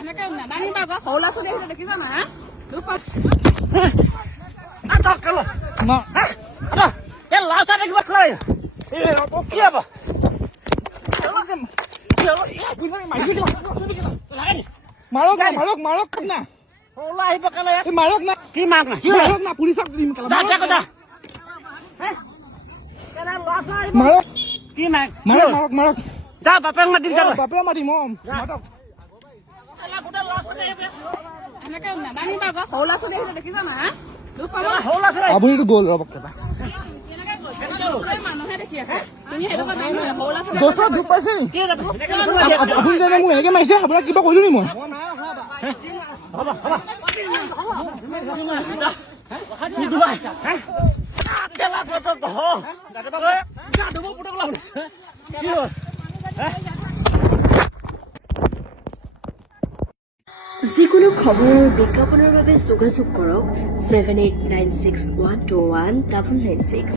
এনেকে নাদাঙিবা আকৌ সৰু ল'ৰা ছোৱালী আহিলে দেখিছা না দুখ পাব মাৰক না মাৰক না কি মাৰক না মাৰক না পুলিচক দিম মাৰক কি মাৰক মাৰক যা বাপেক মাতিম যা বাপে মাতিম মাৰক এনেকে নাদাঙিবা আকৌ সৰু ল'ৰা ছোৱালী আহিলে দেখিছা না দুখ পাব আপুনিতো গ'ল ৰ'ব কেইটা মানুহে দেখি আছে তুমি সেইটো কথা সৰু ল'ৰা ছোৱালী দোষত দুখ পাইছে আপুনি যেনে মোক এনেকে মাৰিছে আপোনাক কিবা কৈছো নি মই যিকোনো খবৰৰ বিজ্ঞাপনৰ বাবে যোগাযোগ কৰক 7896121996